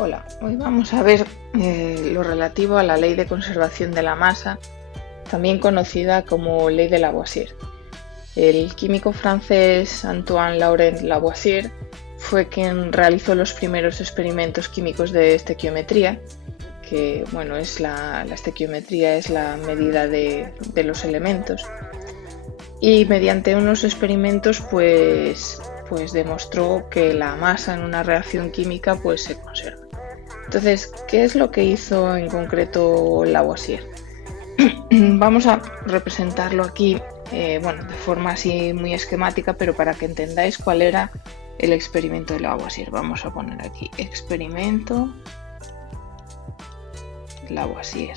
Hola, hoy vamos a ver lo relativo a la ley de conservación de la masa, también conocida como ley de Lavoisier. El químico francés Antoine Laurent Lavoisier fue quien realizó los primeros experimentos químicos de estequiometría, que bueno, la estequiometría es la medida de los elementos, y mediante unos experimentos pues demostró que la masa en una reacción química pues se conserva. Entonces, ¿qué es lo que hizo en concreto Lavoisier? Vamos a representarlo aquí, bueno, de forma así muy esquemática, pero para que entendáis cuál era el experimento de Lavoisier. Vamos a poner aquí experimento Lavoisier.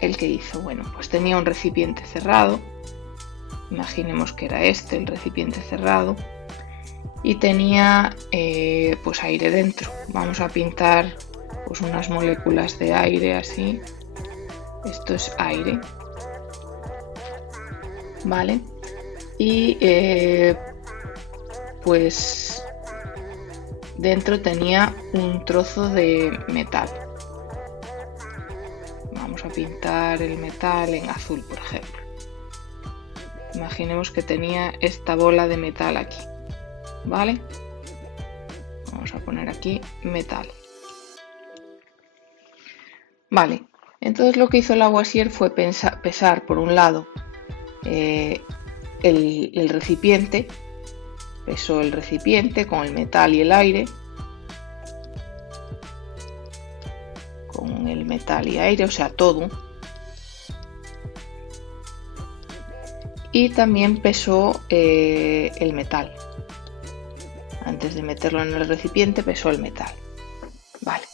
¿El que hizo? Bueno, pues tenía un recipiente cerrado. Imaginemos que era este, el recipiente cerrado. Y tenía pues aire dentro. Vamos a pintar pues unas moléculas de aire así. Esto es aire, ¿vale? Y pues dentro tenía un trozo de metal. Vamos a pintar el metal en azul, por ejemplo. Imaginemos que tenía esta bola de metal aquí, ¿vale? Vamos a poner aquí metal. Vale, entonces lo que hizo Lavoisier fue pesar por un lado el recipiente, pesó el recipiente con el metal y el aire, con el metal y aire, o sea, todo. Y también pesó el metal. Antes de meterlo en el recipiente, pesó el metal. Vale.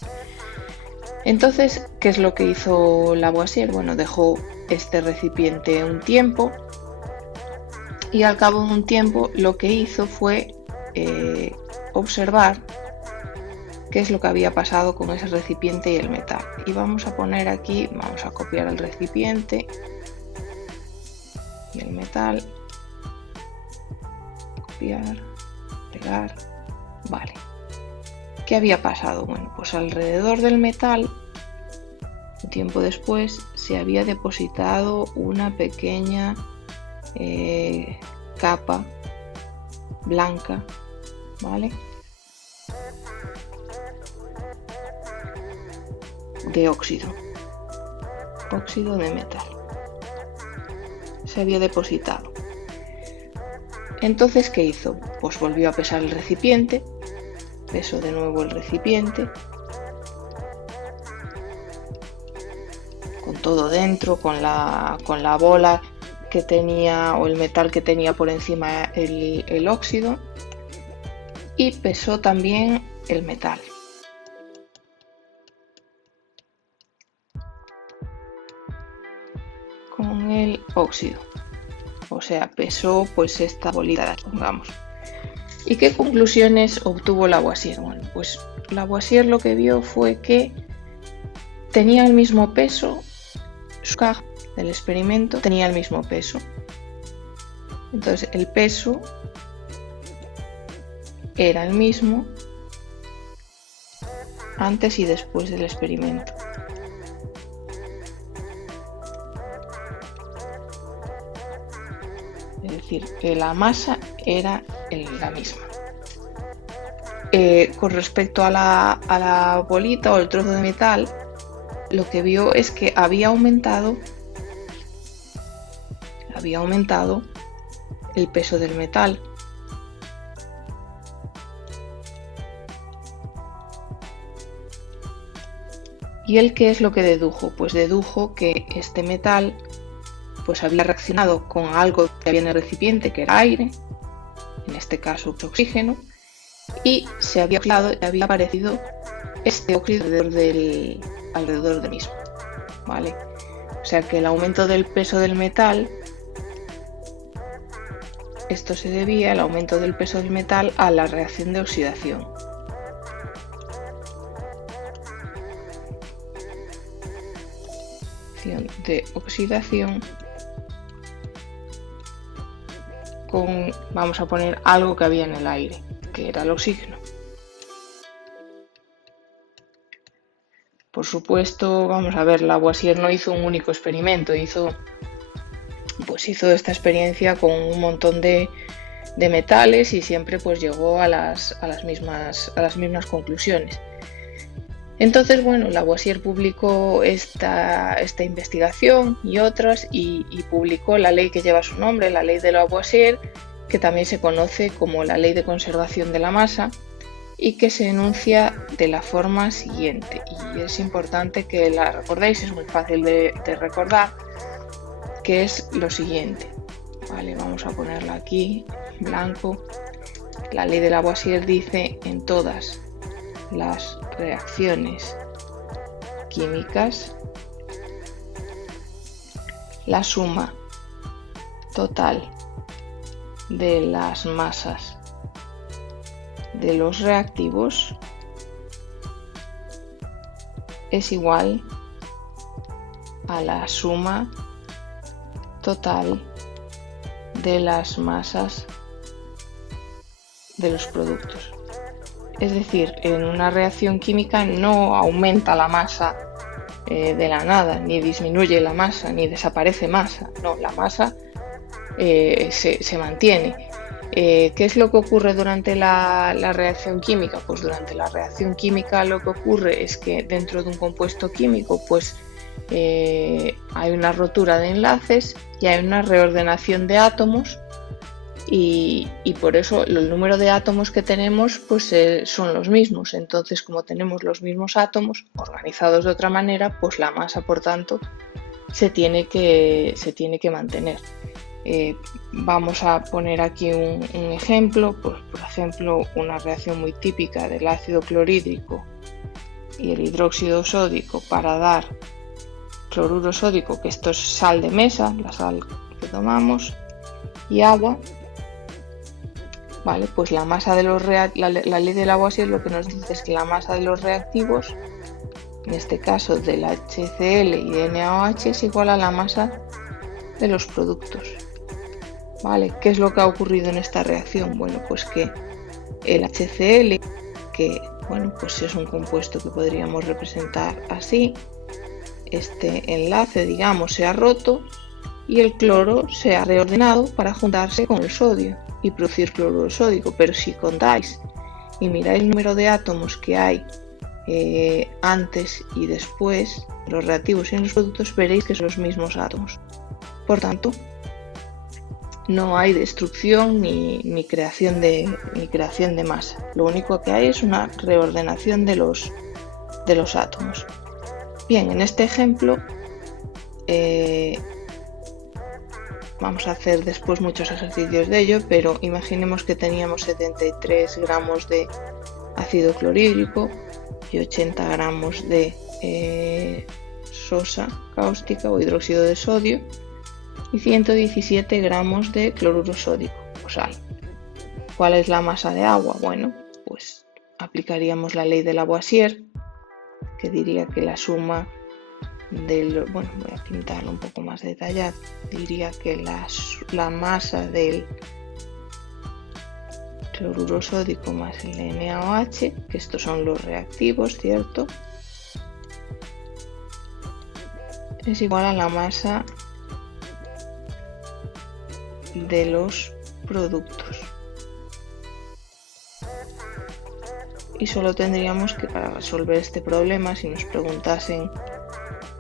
Entonces, ¿qué es lo que hizo Lavoisier? Bueno, dejó este recipiente un tiempo y al cabo de un tiempo lo que hizo fue observar qué es lo que había pasado con ese recipiente y el metal. Y vamos a poner aquí, vamos a copiar el recipiente y el metal, copiar, pegar, vale. ¿Qué había pasado? Bueno, pues alrededor del metal, un tiempo después, se había depositado una pequeña capa blanca, ¿vale? De óxido de metal. Se había depositado. Entonces, ¿qué hizo? Pues volvió a pesar el recipiente, pesó de nuevo el recipiente, con todo dentro, con la bola que tenía o el metal que tenía por encima el óxido, y pesó también el metal. Con el óxido, o sea, pesó pues esta bolita de aquí, vamos. ¿Y qué conclusiones obtuvo Lavoisier? Bueno, pues Lavoisier lo que vio fue que tenía el mismo peso, su caja del experimento tenía el mismo peso. Entonces el peso era el mismo antes y después del experimento. Es decir, que la masa era la misma. Con respecto a la bolita o el trozo de metal, lo que vio es que había aumentado el peso del metal. ¿Y él qué es lo que dedujo? Pues dedujo que este metal pues había reaccionado con algo que había en el recipiente, que era aire, en este caso oxígeno, y se había aparecido este óxido alrededor del mismo, ¿vale? O sea que el aumento del peso del metal, esto se debía al aumento del peso del metal a la reacción de oxidación. De oxidación con, vamos a poner algo que había en el aire. que era el oxígeno. Por supuesto, vamos a ver, Lavoisier no hizo un único experimento, hizo esta experiencia con un montón de metales y siempre pues llegó a las mismas conclusiones. Entonces, bueno, Lavoisier publicó esta investigación y otras y publicó la ley que lleva su nombre, la ley de Lavoisier, que también se conoce como la ley de conservación de la masa y que se enuncia de la forma siguiente. Y es importante que la recordéis, es muy fácil de recordar, que es lo siguiente. Vale, vamos a ponerla aquí, en blanco. La ley de Lavoisier dice: en todas las reacciones químicas, la suma total de las masas de los reactivos es igual a la suma total de las masas de los productos. Es decir, en una reacción química no aumenta la masa de la nada, ni disminuye la masa, ni desaparece masa. No, la masa se mantiene. ¿Qué es lo que ocurre durante la reacción química? Pues durante la reacción química lo que ocurre es que dentro de un compuesto químico pues hay una rotura de enlaces y hay una reordenación de átomos y por eso el número de átomos que tenemos pues son los mismos. Entonces, como tenemos los mismos átomos organizados de otra manera, pues la masa, por tanto, se tiene que mantener. Vamos a poner aquí un ejemplo, pues, por ejemplo, una reacción muy típica del ácido clorhídrico y el hidróxido sódico para dar cloruro sódico, que esto es sal de mesa, la sal que tomamos, y agua. Vale, pues la masa de la ley de Lavoisier lo que nos dice es que la masa de los reactivos, en este caso del HCl y de NaOH, es igual a la masa de los productos. Vale, ¿qué es lo que ha ocurrido en esta reacción? Bueno, pues que el HCl, que bueno, pues es un compuesto que podríamos representar así, este enlace, digamos, se ha roto y el cloro se ha reordenado para juntarse con el sodio y producir cloruro sódico. Pero si contáis y miráis el número de átomos que hay antes y después, los reactivos y en los productos, veréis que son los mismos átomos. Por tanto, no hay destrucción ni creación de masa. Lo único que hay es una reordenación de los átomos. Bien, en este ejemplo vamos a hacer después muchos ejercicios de ello, pero imaginemos que teníamos 73 gramos de ácido clorhídrico y 80 gramos de sosa cáustica o hidróxido de sodio y 117 gramos de cloruro sódico o sal. ¿Cuál es la masa de agua? Bueno, pues aplicaríamos la ley de Lavoisier, que diría que la suma bueno, voy a pintarlo un poco más detallado, diría que la masa del cloruro sódico más el NaOH, que estos son los reactivos, ¿cierto?, es igual a la masa de los productos. Y solo tendríamos que, para resolver este problema, si nos preguntasen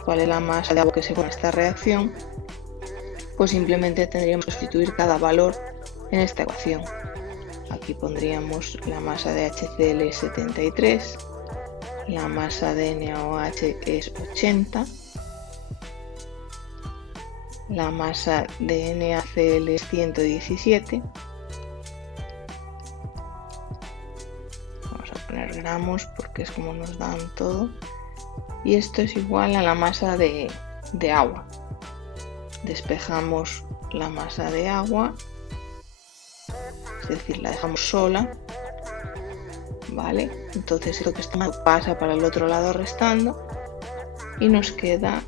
cuál es la masa de agua que se forma en esta reacción, pues simplemente tendríamos que sustituir cada valor en esta ecuación. Aquí pondríamos la masa de HCl es 73, la masa de NaOH es 80, la masa de NaCl es 117. Vamos a poner gramos porque es como nos dan todo. Y esto es igual a la masa de agua. Despejamos la masa de agua, es decir, la dejamos sola, ¿vale? Entonces esto que está pasa para el otro lado restando y nos queda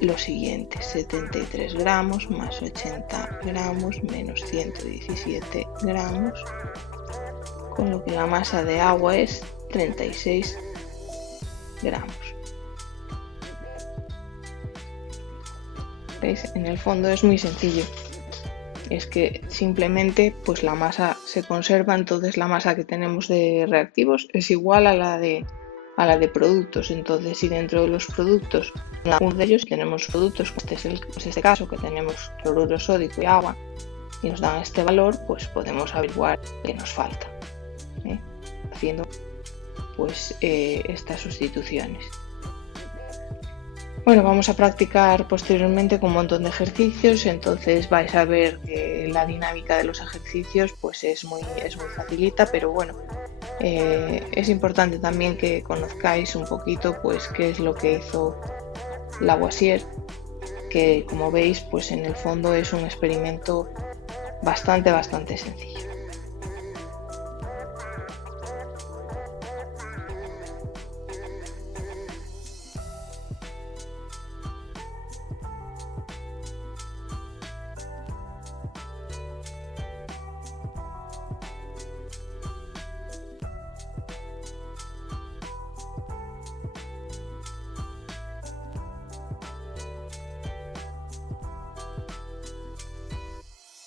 lo siguiente: 73 gramos más 80 gramos menos 117 gramos con lo que la masa de agua es 36 gramos. ¿Veis? En el fondo es muy sencillo. Es que simplemente pues la masa se conserva, entonces la masa que tenemos de reactivos es igual a la de productos. Entonces, si dentro de los productos, uno de ellos tenemos productos, como es este caso, que tenemos cloruro sódico y agua, y nos dan este valor, pues podemos averiguar qué nos falta, haciendo pues estas sustituciones. Bueno, vamos a practicar posteriormente con un montón de ejercicios, entonces vais a ver que la dinámica de los ejercicios pues es muy facilita, pero bueno, es importante también que conozcáis un poquito pues qué es lo que hizo Lavoisier, que como veis pues en el fondo es un experimento bastante sencillo.